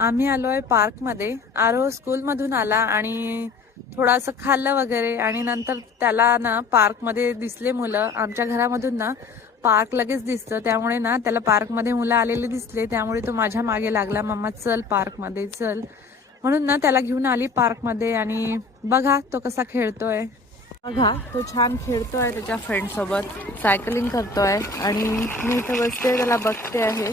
आम्ही आलोय पार्क मध्ये. आरोह स्कूल मधून आला आणि थोडंसं खाल्लं वगैरे आणि नंतर त्याला ना पार्क मध्ये दिसले मुलं. आमच्या घरामधून ना पार्क लगेच दिसतं, त्यामुळे ना त्याला पार्क मध्ये मुलं आलेले दिसले, त्यामुळे तो माझ्या मागे लागला, मम्मा चल पार्क मध्ये चल. म्हणून ना त्याला घेऊन आली पार्क मध्ये आणि बघा तो कसा खेळतोय. बघा तो छान खेळतोय त्याच्या फ्रेंड सोबत, सायकलिंग करतोय आणि मी इथं बसते त्याला बघते आहे.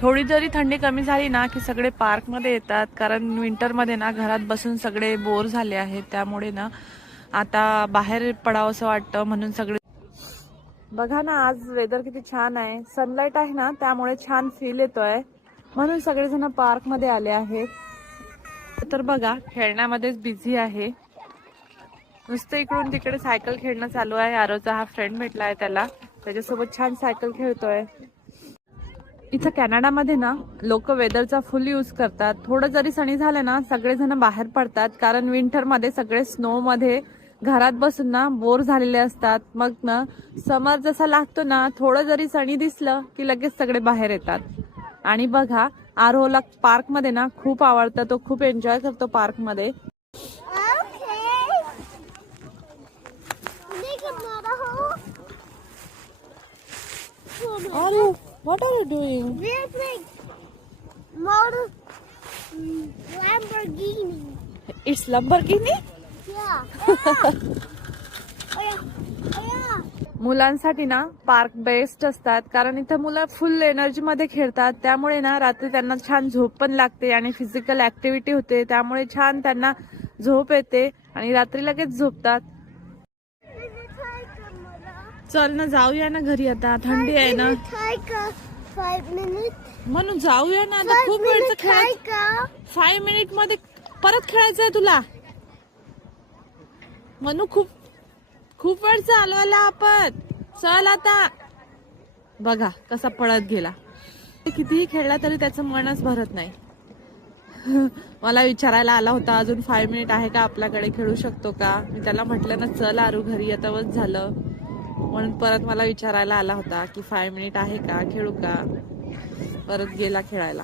थोडी जरी थंडी कमी झाली ना की सगळे पार्क मध्ये येतात, कारण विंटर मध्ये ना घरात बसून सगळे बोर झाले आहेत, त्यामुळे ना आता बाहेर पडावं असं वाटतं म्हणून सगळे. बघा ना आज वेदर किती छान आहे, सनलाइट आहे ना त्यामुळे छान फील येतोय, म्हणून सगळेजण पार्क मध्ये आले आहेत. तर बघा खेळण्यामध्येच बिझी आहे, नुसतं इकडून तिकडे सायकल खेळणं चालू आहे. आरोचा हा फ्रेंड भेटलाय त्याला, त्याच्यासोबत छान सायकल खेळतोय. इथं कॅनडामध्ये ना लोक वेदरचा फुल यूज करतात. थोडं जरी सनी झालं ना सगळेजण बाहेर पडतात, कारण विंटरमध्ये सगळे स्नो मध्ये घरात बसून ना बोर झालेले असतात. मग ना समर जसा लागतो ना थोडं जरी सनी दिसलं की लगेच सगळे बाहेर येतात. आणि बघा आरोहला पार्क मध्ये ना खूप आवडतं, तो खूप एन्जॉय करतो पार्क मध्ये. Aru, what are you doing? We're playing motor Lamborghini. It's Lamborghini? Yeah. Oh yeah. Oh yeah. मुलांसाठी ना पार्क बेस्ट असतात, कारण इथं मुलं फुल एनर्जी मध्ये खेळतात, त्यामुळे ना रात्री त्यांना छान झोप पण लागते आणि फिजिकल ऍक्टिव्हिटी होते, त्यामुळे छान त्यांना झोप येते आणि रात्री लगेच झोपतात. चल ना जाऊया ना घरी, आता थंडी आहे ना. 5 minutes. म्हणून जाऊया ना, आता खूप वेळचं खेळायचं. 5 मिनिट मध्ये परत खेळायचंय तुला म्हणून. खूप वेळचं आलोला आपण, चल आता. बघा कसा पळत गेला, कितीही खेळला तरी त्याचं मनच भरत नाही. मला विचारायला आला होता अजून 5 मिनिट आहे का आपल्याकडे, खेळू शकतो का. मी त्याला म्हटलं ना चल आरू घरी, आता बस झालं. म्हणून परत मला विचारायला आला होता की 5 मिनिट आहे का, खेळू का. परत गेला खेळायला.